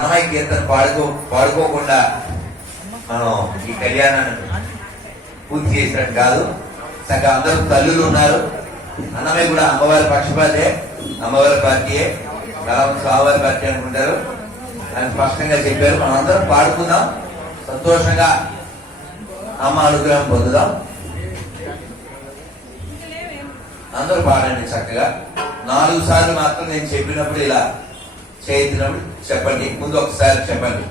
అమ్మాయి కీర్తన పాడుకో పాడుకోకుండా మనం ఈ కళ్యాణాన్ని పూర్తి చేసినట్టు కాదు. చక్కగా అందరూ తల్లులు ఉన్నారు. అన్నమయ్య కూడా అమ్మవారి పక్షపాతే అమ్మవారి పార్టీయే. కలం స్వామివారి పార్టీ అనుకుంటారు. అని స్పష్టంగా చెప్పారు. మనం అందరం పాడుకుందాం. సంతోషంగా అమ్మ అనుగ్రహం పొందుదాం. అందరూ పాడండి చక్కగా. నాలుగు సార్లు మాత్రం నేను చెప్పినప్పుడు ఇలా చేయించినప్పుడు చెప్పండి. ముందు ఒకసారి చెప్పండి.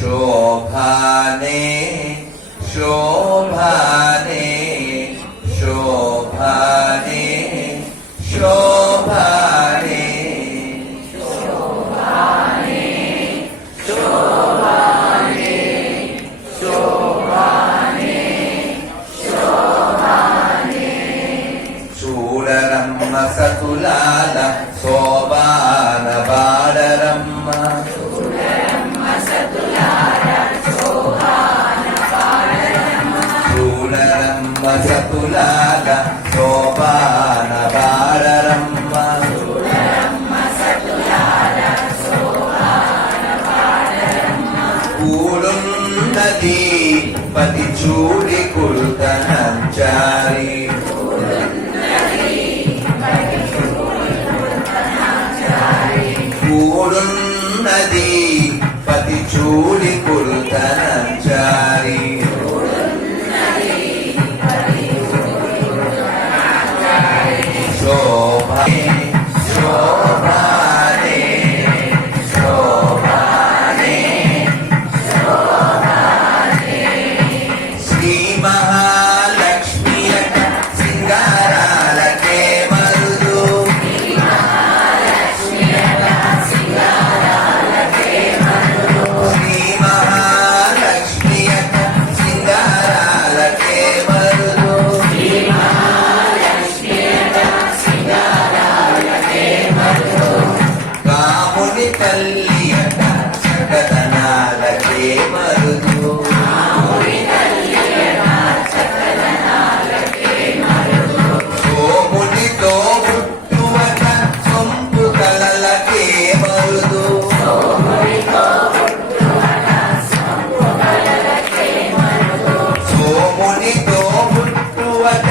శోభానే శోభానే శోభానే శోభా చూడరమ్మ శోభాన బాడరమ్మ కూడున్నది పతి చూడి కుడుతనంచారి కూడున్నది పతి చూడి తల్లియట చకదనాలకే మరుదు సోమునితో పుట్టువట సొంపు కలలకే మరుదు సోమునితో పుట్టువట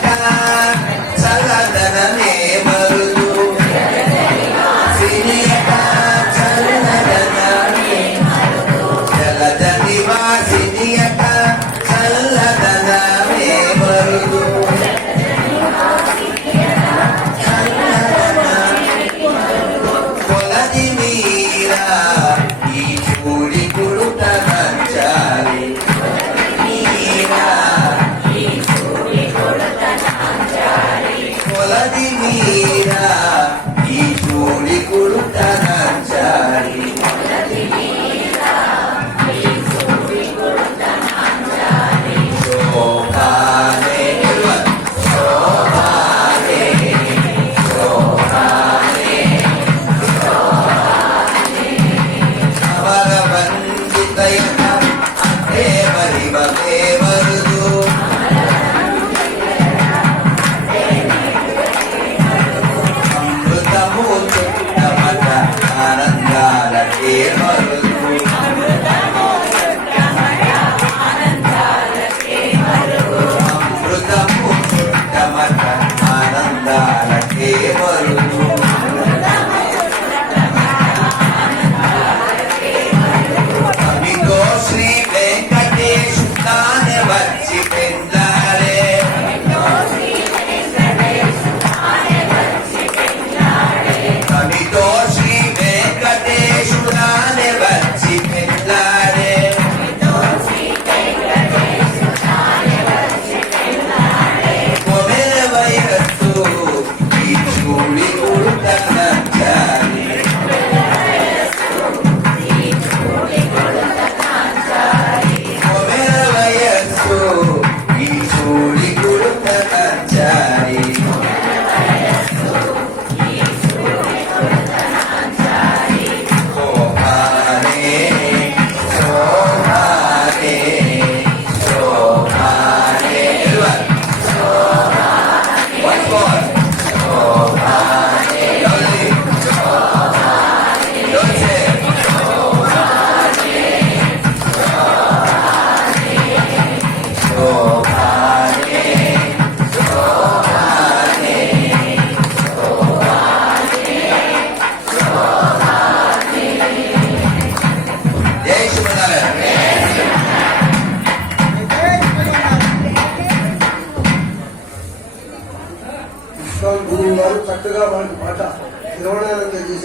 Bye. Yeah.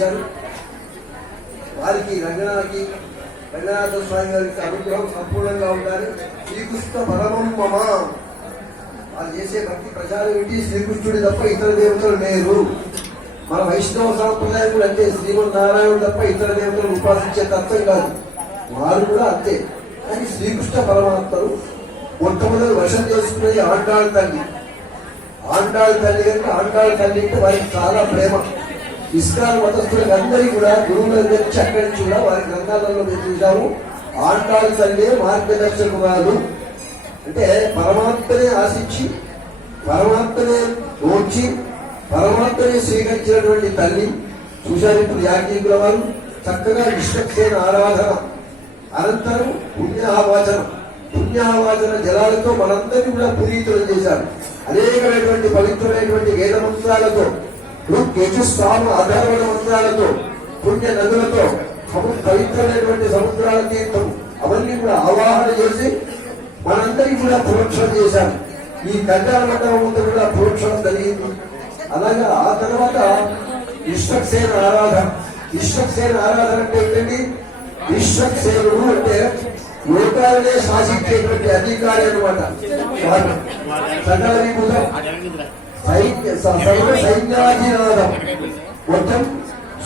చేశారు. వారికి రంగనాథకి రంగనాథ స్వామి గారికి అనుగ్రహం సంపూర్ణంగా ఉండాలి. శ్రీకృష్ణ పరమం మమ. వాళ్ళు చేసే భక్తి ప్రచారం ఏంటి శ్రీకృష్ణుడి తప్ప ఇతర దేవతలు లేరు. మన వైష్ణవ సాంప్రదాయం అంటే శ్రీమన్నారాయణుడు తప్ప ఇతర దేవతలు ఉపాసించే తత్వం కాదు. వారు కూడా అంతే. కానీ శ్రీకృష్ణ పరమాత్మను మొట్టమొదటి వర్షం చేసుకునేది ఆండాళ్ళ తల్లి. ఆండాళ్ళ తల్లి కంటే ఆండాళ్ళ తల్లి అంటే వారికి చాలా ప్రేమ. ఇస్కాన్ మతస్థులందరికీ కూడా గురువుల దగ్గర నుంచి కూడా వారి గ్రంథాలలో మేము చూసాము ఆండాళ్ళ తల్లి మార్గదర్శకురాలు అంటే పరమాత్మనే ఆశించి పరమాత్మనే ఓర్చి పరమాత్మనే స్వీకరించినటువంటి తల్లి. చూశారు ఇప్పుడు యాజ్ఞికుల వారు. చక్కగా విశ్వక్సేన ఆరాధన. అనంతరం పుణ్యావాచన. పుణ్యావాచన జలాలతో మనందరినీ కూడా పునీతులు చేశారు. అనేకమైనటువంటి పవిత్రమైనటువంటి వేద మంత్రాలతో యజుస్వామ ఆధారణ మంత్రాలతో పుణ్య నదులతో పవిత్రమైనటువంటి సముద్రాల తీర్థం అవన్నీ కూడా ఆవాహన చేసి మనందరికీ కూడా ప్రోక్షణ చేశాను ఈ కళ్యాణ మండపం ముందు కూడా ప్రోక్షణ జరిగింది. అలాగే ఆ తర్వాత విశ్వక్సేన ఆరాధన. విశ్వక్సేన ఆరాధన అంటే ఏంటండి? విశ్వక్సేనుడు అంటే లోకాలనే శాసించేటువంటి అధికారి అనమాట సకల సైన్య సకల సైన్యాధినాథం మొత్తం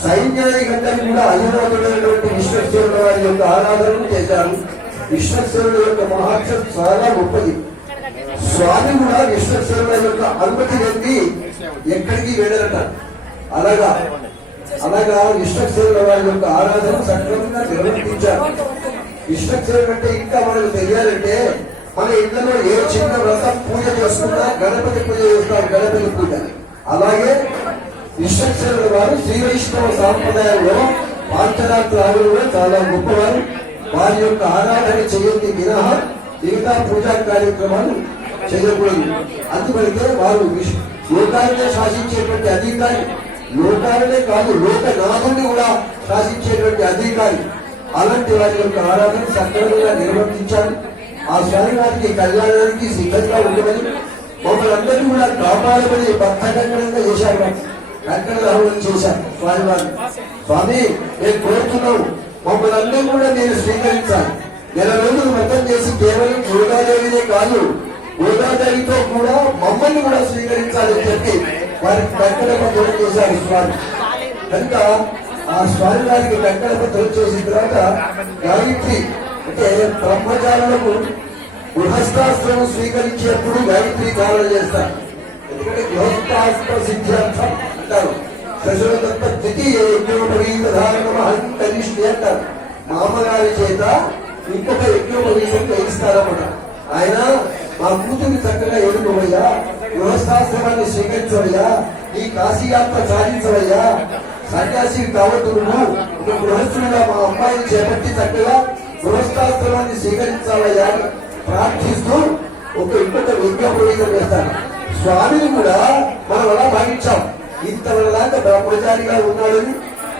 సైన్యాధికంటే కూడా అధినాథుడైనటువంటి విశ్వక్సేనుడు వారి యొక్క ఆరాధనను చేశారు. విశ్వక్సేనుడు యొక్క మహాత్సం చాలా గొప్పది. స్వామి కూడా విశ్వక్సేనుడు యొక్క అనుమతి పొంది ఎక్కడికి వెళ్ళారట. అలాగా? అలాగా విశ్వక్సేనుడు వారి యొక్క ఆరాధన సక్రమంగా నిర్వర్తించారు. విశ్వక్సేనుడు అంటే ఇంకా మనకు తెలియాలంటే మన ఇంట్లో ఏ చిన్న వ్రతం పూజ చేసుకున్నా గణపతి పూజ చేస్తారు గణపతి పూజ. అలాగే విశ్వక్సేనుడు వారు శ్రీ వైష్ణవ సాంప్రదాయంలో పాంచరాత్రాలు చాలా గొప్పవారు. వారి యొక్క ఆరాధన చేయండి మినహా మిగతా పూజా కార్యక్రమాలు చేయకూడదు. అందువలకే వారు విశ్- లోకాలనే శాసించేటువంటి అధికారి. లోకాలనే కాదు లోకనాథుని కూడా శాసించేటువంటి అధికారి. అలాంటి వారి యొక్క ఆరాధన సక్రమంగా నిర్వర్తించాలి. ఆ స్వామి కళ్యాణానికి సిద్ధంగా ఉండమని మమ్మల్ని కూడా కాపాడమని భక్తకంగా చేశారు. కంకణ దహనం చేశారు. స్వామి వారు స్వామి నేను కోరుతున్నావు మమ్మల్ని కూడా నేను స్వీకరించాలి. నెల రోజులు వ్రతం చేసి కేవలం గోదాదేవినే కాదు గోదాదేవితో కూడా మమ్మల్ని కూడా స్వీకరించాలని చెప్పి వారి కంకణ పత్రం చేశారు స్వామి. కనుక ఆ స్వామి వారికి కంకణ పత్రం చేసిన తర్వాత గాయత్రి అంటే బ్రహ్మచారులకు గృహస్థాశ్రమం స్వీకరించేప్పుడు గాయత్రి ధారణ చేస్తారు ఎందుకంటే గృహస్థాస్త్ర సిద్ధాంతం అంటారు. శశురదత్త ద్వితీయ యజ్ఞోపవీత ధారణ కనిష్ఠి అంటారు. మామగారి చేత ఇంకొక యజ్ఞోపవీతం వేయిస్తారన్నమాట ఆయన మా కూతురు చక్కగా ఎదుకోవయ్యా గృహస్థాశ్రమాన్ని స్వీకరించవయ్యా ఈ కాశీయాత్ర సాధించవయ్యా సన్యాసి కావద్దు నువ్వు గృహస్థుడిగా మా అమ్మాయిని చేపట్టి చక్కగా గృహస్థాశ్రమాన్ని స్వీకరించాలయ్యా ప్రార్థిస్తూ ఒక ఇంకొక విజ్ఞాపనం చేస్తాను. స్వామిని కూడా మనం అలా భావించాం. ఇంతవరకు బ్రహ్మచారిగా ఉన్నాడని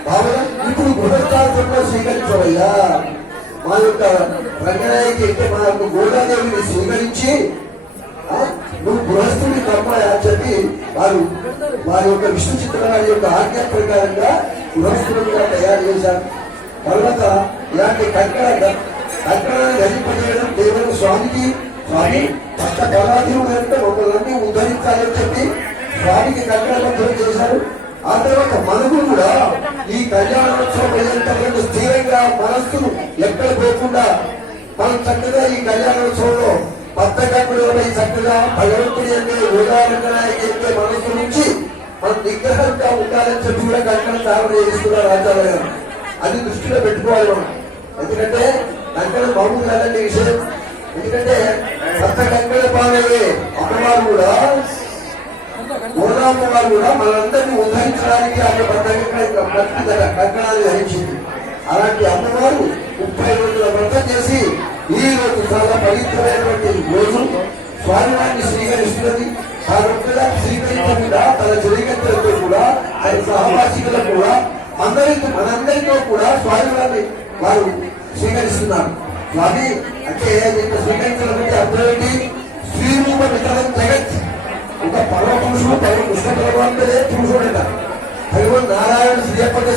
భావన ఇప్పుడు గృహస్థాశ్రమంలో స్వీకరించవయ్యా మా యొక్క రంగనాయకి అంటే మా యొక్క గోదాదేవిని స్వీకరించి నువ్వు గృహస్థుడి కర్మ అని చెప్పి వారు వారి యొక్క విష్ణు చిత్ర యొక్క ఆజ్ఞ ప్రకారంగా గృహస్థులుగా తయారు చేశారు. తర్వాత ఇలాంటి కక్కడ కట్టడాన్ని ధరింపజేయడం దేవుడు స్వామికి స్వామి భక్త కళాధీనుడు అంటే మమ్మల్ని ఉద్ధరించాలని చెప్పి స్వామికి కట్టడ చేశారు. ఆ తర్వాత మనకు కూడా ఈ కళ్యాణోత్సవం అయ్యేంతవరకు స్థిరంగా మనస్సును ఎక్కడ పోకుండా మనం చక్కగా ఈ కళ్యాణోత్సవంలో బద్దకక్కుడుపై చక్కగా భగవంతుడి అంటే ఉదాహరణకి చెప్పే మనసు నుంచి మనం నిగ్రహంగా ఉండాలని చెప్పి కూడా కంకణ ధారణ చేస్తున్నారు ఆచార్య గారు. అది దృష్టిలో పెట్టుకోవాలి మనం. ఎందుకంటే కంకణ మామూలు కాదండి విషయం ఎందుకంటే కొత్త కంకణ పాలయ్యే అమ్మవారు కూడా గోదాము కూడా మనందరినీ ఉద్ధరించడానికి ఆమె భర్త కంకణాన్ని ధరించింది. అలాంటి అమ్మవారు ముప్పై రోజుల వ్రతం చేసి ఈ రోజు చాలా పవిత్రమైనటువంటి రోజు. స్వామివారిని స్వీకరిస్తున్నది తాను స్వీకరించకుండా తన చెలికత్తలతో కూడా ఆయన సహవాసికులకు కూడా అందరితో మనందరితో కూడా స్వామివారిని వారు స్వీకరిస్తున్నారు. స్వామి అంటే దీన్ని స్వీకరించడం అర్థం ఏంటి? శ్రీరూప వితరం జగత్. ఒక పర్వ పురుషుడు పర్వ కృష్ణ భగవంతుడే పురుషుడట భగవన్ నారాయణ శ్రీ